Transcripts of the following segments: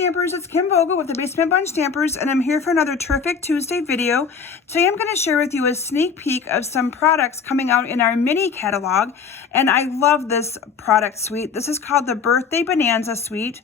Stampers, it's Kim Vogel with the Basement Bunch Stampers, and I'm here for another terrific Tuesday video. Today I'm going to share with you a sneak peek of some products coming out in our mini catalog, and I love this product suite. This is called the Birthday Bonanza Suite.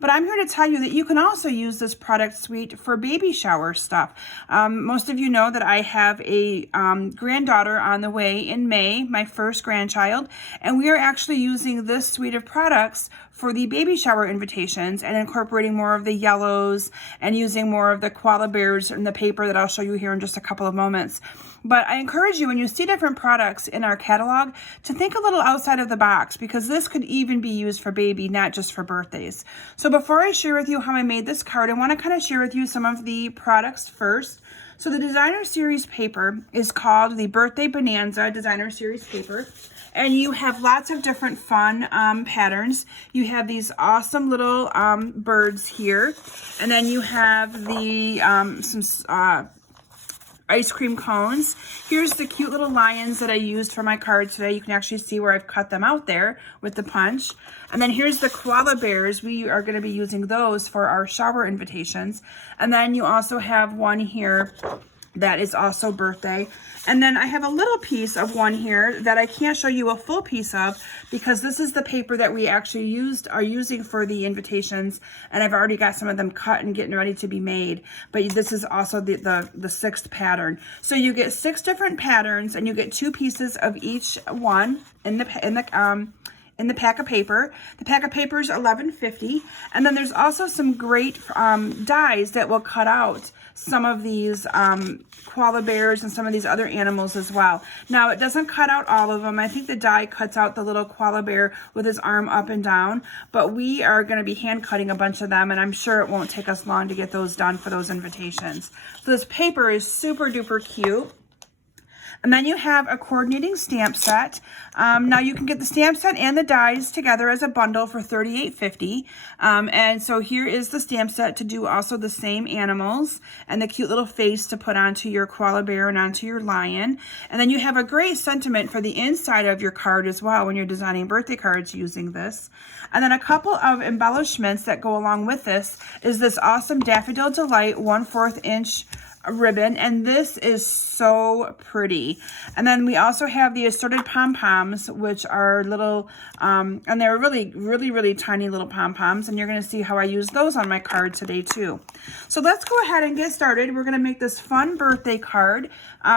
But I'm here to tell you that you can also use this product suite for baby shower stuff. Most of you know that I have a granddaughter on the way in May, my first grandchild, and we are actually using this suite of products for the baby shower invitations and incorporating more of the yellows and using more of the koala bears in the paper that I'll show you here in just a couple of moments. But I encourage you, when you see different products in our catalog, to think a little outside of the box, because this could even be used for baby, not just for birthdays. So before I share with you how I made this card, I want to kind of share with you some of the products first. So the Designer Series paper is called the Birthday Bonanza Designer Series paper. And you have lots of different fun patterns. You have these awesome little birds here. And then you have the some ice cream cones. Here's the cute little lions that I used for my card today. You can actually see where I've cut them out there with the punch. And then here's the koala bears. We are going to be using those for our shower invitations. And then you also have one here that is also birthday. And then I have a little piece of one here that I can't show you a full piece of, because this is the paper that we actually are using for the invitations, and I've already got some of them cut and getting ready to be made. But this is also the sixth pattern. So you get 6 different patterns, and you get 2 pieces of each one in the pack of paper. The pack of paper is $11.50, and then there's also some great dies that will cut out some of these koala bears and some of these other animals as well. Now, it doesn't cut out all of them. I think the die cuts out the little koala bear with his arm up and down, but we are going to be hand cutting a bunch of them, and I'm sure it won't take us long to get those done for those invitations. So this paper is super duper cute. And then you have a coordinating stamp set. Now you can get the stamp set and the dies together as a bundle for $38.50. And so here is the stamp set to do also the same animals and the cute little face to put onto your koala bear and onto your lion. And then you have a great sentiment for the inside of your card as well when you're designing birthday cards using this. And then a couple of embellishments that go along with this is this awesome Daffodil Delight 1/4 inch ribbon, and this is so pretty. And then we also have the assorted pom-poms, which are little and they're really tiny little pom-poms, and you're going to see how I use those on my card today too. So let's go ahead and get started. We're going to make this fun birthday card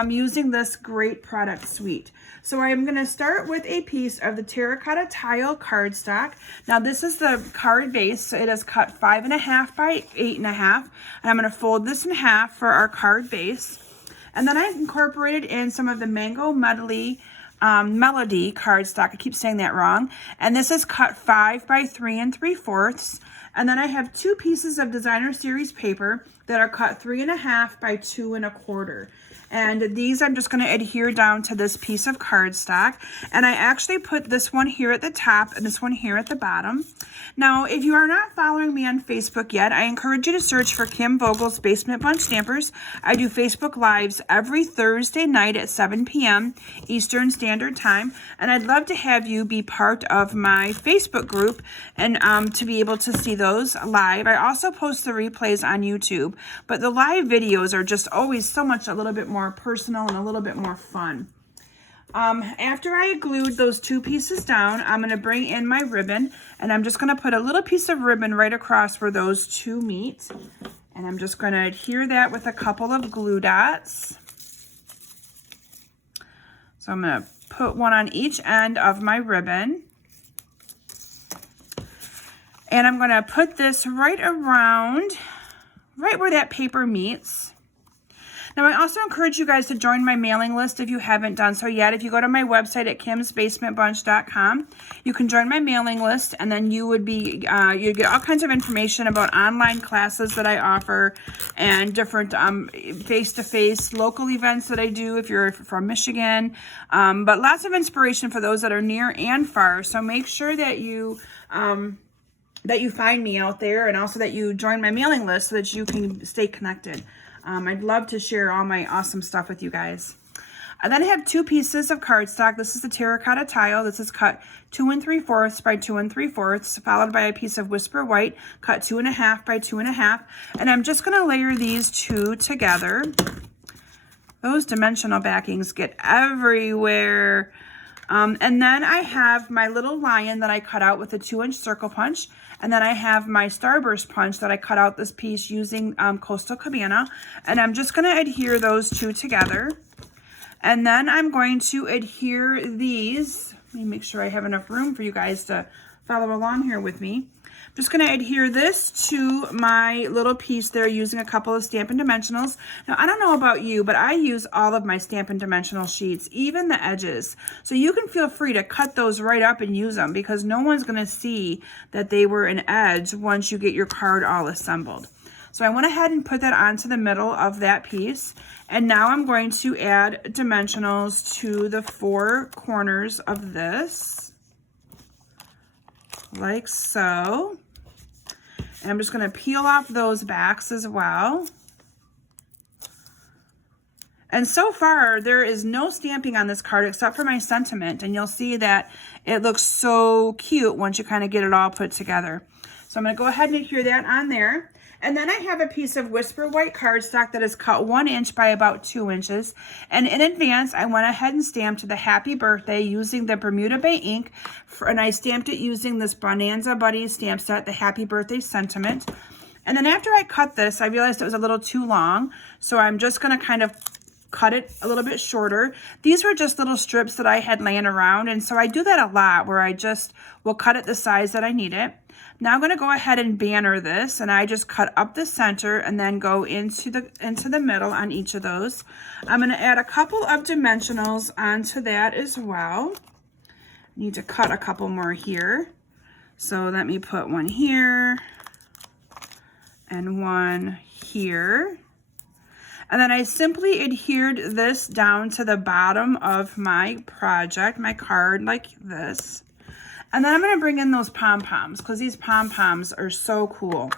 using this great product suite. So I'm going to start with a piece of the terracotta tile cardstock. Now this is the card base, so it is cut 5.5 by 8.5, and I'm going to fold this in half for our card base. And then I incorporated in some of the Mango Melody cardstock. I keep saying that wrong. And this is cut 5 by 3 3/4. And then I have 2 pieces of Designer Series paper that are cut 3.5 by 2 1/4. And these I'm just going to adhere down to this piece of cardstock. And I actually put this one here at the top and this one here at the bottom. Now, if you are not following me on Facebook yet, I encourage you to search for Kim Vogel's Basement Bunch Stampers. I do Facebook Lives every Thursday night at 7 p.m. Eastern Standard Time. And I'd love to have you be part of my Facebook group and to be able to see those live. I also post the replays on YouTube, but the live videos are just always a little bit more personal and a little bit more fun. After I glued those 2 pieces down, I'm going to bring in my ribbon, and I'm just going to put a little piece of ribbon right across where those 2 meet. And I'm just going to adhere that with a couple of glue dots. So I'm going to put one on each end of my ribbon. And I'm going to put this right around, right where that paper meets. Now, I also encourage you guys to join my mailing list if you haven't done so yet. If you go to my website at kimsbasementbunch.com, you can join my mailing list, and then you would be you get all kinds of information about online classes that I offer and different face-to-face local events that I do if you're from Michigan. But lots of inspiration for those that are near and far. So make sure that you find me out there, and also that you join my mailing list so that you can stay connected. I'd love to share all my awesome stuff with you guys. And then I have 2 pieces of cardstock. This is the terracotta tile. This is cut 2 3/4 by 2 3/4, followed by a piece of Whisper White, cut 2 1/2 by 2 1/2. And I'm just gonna layer these 2 together. Those dimensional backings get everywhere. And then I have my little lion that I cut out with a 2-inch circle punch. And then I have my Starburst punch that I cut out this piece using Coastal Cabana. And I'm just gonna adhere those 2 together. And then I'm going to adhere these. Let me make sure I have enough room for you guys to follow along here with me. I'm just going to adhere this to my little piece there using a couple of Stampin' Dimensionals. Now, I don't know about you, but I use all of my Stampin' Dimensional sheets, even the edges. So you can feel free to cut those right up and use them because no one's going to see that they were an edge once you get your card all assembled. So I went ahead and put that onto the middle of that piece. And now I'm going to add dimensionals to the 4 corners of this, like so. And I'm just going to peel off those backs as well. And so far, there is no stamping on this card except for my sentiment. And you'll see that it looks so cute once you kind of get it all put together. So I'm going to go ahead and adhere that on there. And then I have a piece of Whisper White cardstock that is cut 1 inch by about 2 inches. And in advance, I went ahead and stamped the Happy Birthday using the Bermuda Bay ink. And I stamped it using this Bonanza Buddies stamp set, the Happy Birthday Sentiment. And then after I cut this, I realized it was a little too long. So I'm just going to kind of cut it a little bit shorter. These were just little strips that I had laying around. And so I do that a lot where I just will cut it the size that I need it. Now I'm going to go ahead and banner this, and I just cut up the center and then go into the middle on each of those. I'm going to add a couple of dimensionals onto that as well. Need to cut a couple more here. So let me put one here and one here. And then I simply adhered this down to the bottom of my project, my card, like this. And then I'm going to bring in those pom-poms because these pom-poms are so cool.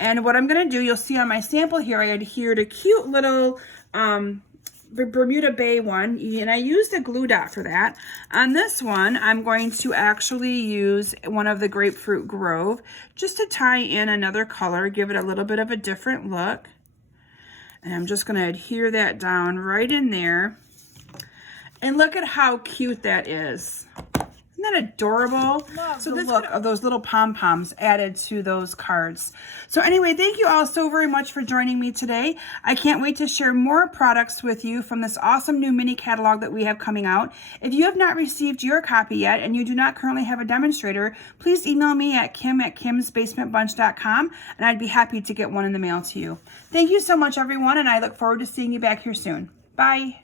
And what I'm going to do, you'll see on my sample here, I adhered a cute little Bermuda Bay one, and I used a glue dot for that. On this one, I'm going to actually use one of the Grapefruit Grove just to tie in another color, give it a little bit of a different look. And I'm just going to adhere that down right in there. And look at how cute that is. Isn't that adorable? So the look of those little pom-poms added to those cards. So anyway, thank you all so very much for joining me today. I can't wait to share more products with you from this awesome new mini catalog that we have coming out. If you have not received your copy yet and you do not currently have a demonstrator, please email me at kim@kimsbasementbunch.com and I'd be happy to get one in the mail to you. Thank you so much, everyone, and I look forward to seeing you back here soon. Bye.